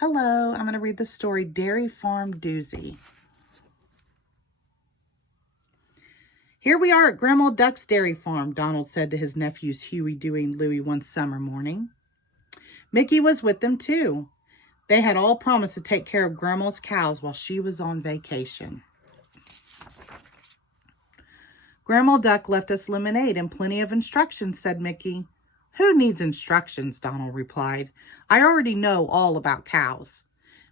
Hello, I'm going to read the story Dairy Farm Doozy. Here we are at Grandma Duck's dairy farm, Donald said to his nephews Huey, Dewey, and Louie one summer morning. Mickey was with them too. They had all promised to take care of Grandma's cows while she was on vacation. Grandma Duck left us lemonade and plenty of instructions, said Mickey. Who needs instructions? Donald replied. I already know all about cows.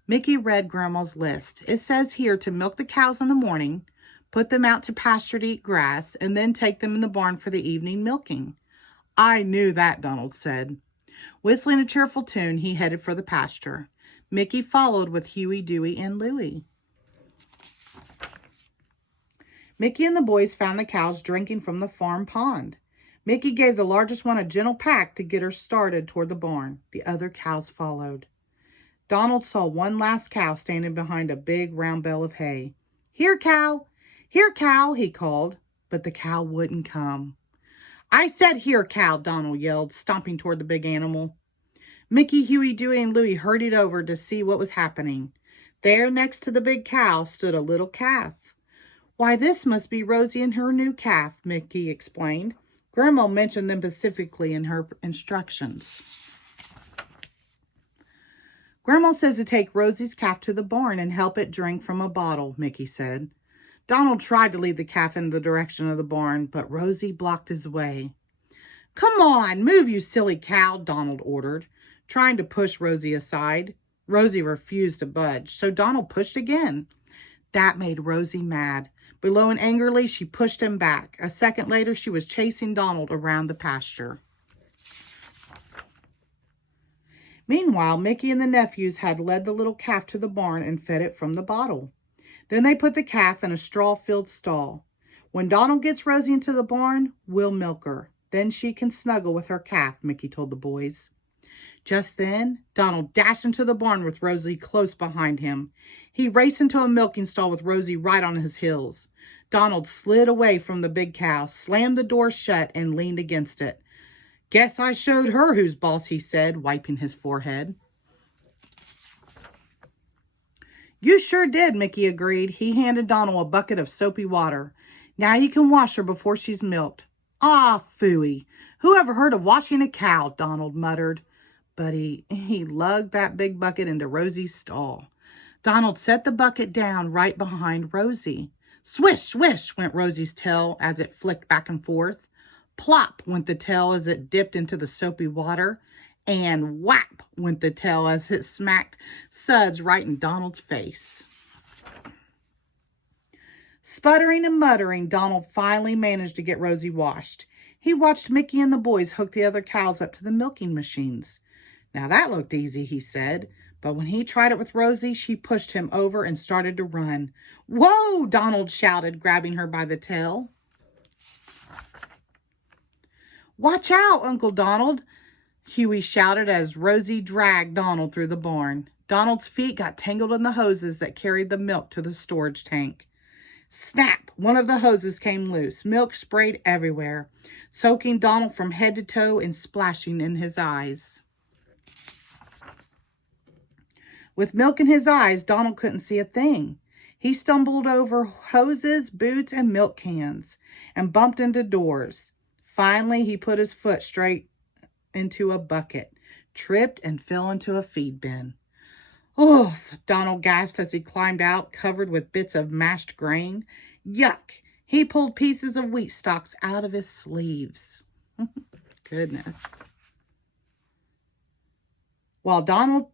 Mickey read Grandma's list. It says here to milk the cows in the morning, put them out to pasture to eat grass, and then take them in the barn for the evening milking. I knew that, Donald said. Whistling a cheerful tune, he headed for the pasture. Mickey followed with Huey, Dewey, and Louie. Mickey and the boys found the cows drinking from the farm pond. Mickey gave the largest one a gentle pack to get her started toward the barn. The other cows followed. Donald saw one last cow standing behind a big round bale of hay. Here, cow! Here, cow! He called, but the cow wouldn't come. I said here, cow! Donald yelled, stomping toward the big animal. Mickey, Huey, Dewey, and Louie hurried over to see what was happening. There, next to the big cow, stood a little calf. Why, this must be Rosie and her new calf, Mickey explained. Grandma mentioned them specifically in her instructions. Grandma says to take Rosie's calf to the barn and help it drink from a bottle, Mickey said. Donald tried to lead the calf in the direction of the barn, but Rosie blocked his way. Come on, move, you silly cow, Donald ordered, trying to push Rosie aside. Rosie refused to budge, so Donald pushed again. That made Rosie mad. Bellowing angrily, she pushed him back. A second later, she was chasing Donald around the pasture. Meanwhile, Mickey and the nephews had led the little calf to the barn and fed it from the bottle. Then they put the calf in a straw-filled stall. When Donald gets Rosie into the barn, we'll milk her. Then she can snuggle with her calf, Mickey told the boys. Just then, Donald dashed into the barn with Rosie close behind him. He raced into a milking stall with Rosie right on his heels. Donald slid away from the big cow, slammed the door shut, and leaned against it. Guess I showed her who's boss, he said, wiping his forehead. You sure did, Mickey agreed. He handed Donald a bucket of soapy water. Now you can wash her before she's milked. Ah, phooey. Who ever heard of washing a cow? Donald muttered. But he lugged that big bucket into Rosie's stall. Donald set the bucket down right behind Rosie. Swish, swish went Rosie's tail as it flicked back and forth. Plop went the tail as it dipped into the soapy water. And whap went the tail as it smacked suds right in Donald's face. Sputtering and muttering, Donald finally managed to get Rosie washed. He watched Mickey and the boys hook the other cows up to the milking machines. Now that looked easy, he said, but when he tried it with Rosie, she pushed him over and started to run. Whoa, Donald shouted, grabbing her by the tail. Watch out, Uncle Donald, Huey shouted as Rosie dragged Donald through the barn. Donald's feet got tangled in the hoses that carried the milk to the storage tank. Snap! One of the hoses came loose. Milk sprayed everywhere, soaking Donald from head to toe and splashing in his eyes. With milk in his eyes, Donald couldn't see a thing. He stumbled over hoses, boots, and milk cans, and bumped into doors. Finally, he put his foot straight into a bucket, tripped, and fell into a feed bin. Oof, Donald gasped as he climbed out, covered with bits of mashed grain. Yuck! He pulled pieces of wheat stalks out of his sleeves. Goodness. While Donald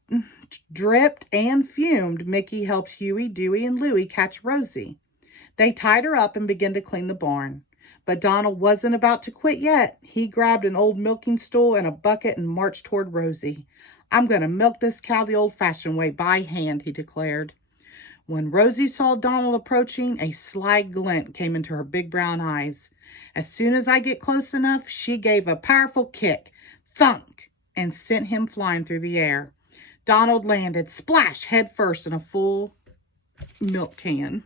dripped and fumed, Mickey helped Huey, Dewey, and Louie catch Rosie. They tied her up and began to clean the barn. But Donald wasn't about to quit yet. He grabbed an old milking stool and a bucket and marched toward Rosie. I'm going to milk this cow the old-fashioned way, by hand, he declared. When Rosie saw Donald approaching, a sly glint came into her big brown eyes. As soon as I get close enough, she gave a powerful kick, thunk, and sent him flying through the air. Donald landed, splash, head first in a full milk can.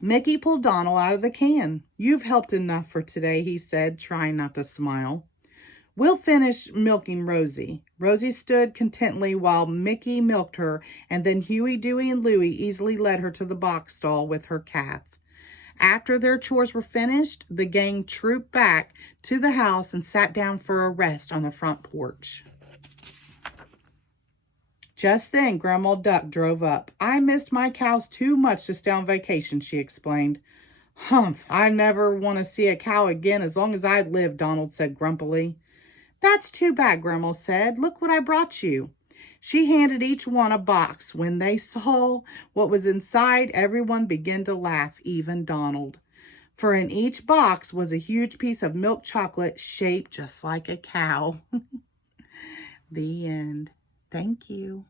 Mickey pulled Donald out of the can. You've helped enough for today, he said, trying not to smile. We'll finish milking Rosie. Rosie stood contentedly while Mickey milked her, and then Huey, Dewey, and Louie easily led her to the box stall with her calf. After their chores were finished, the gang trooped back to the house and sat down for a rest on the front porch. Just then, Grandma Duck drove up. "I missed my cows too much to stay on vacation," she explained. "Humph, I never want to see a cow again as long as I live," Donald said grumpily. "That's too bad," Grandma said. "Look what I brought you." She handed each one a box. When they saw what was inside, everyone began to laugh, even Donald. For in each box was a huge piece of milk chocolate shaped just like a cow. The end. Thank you.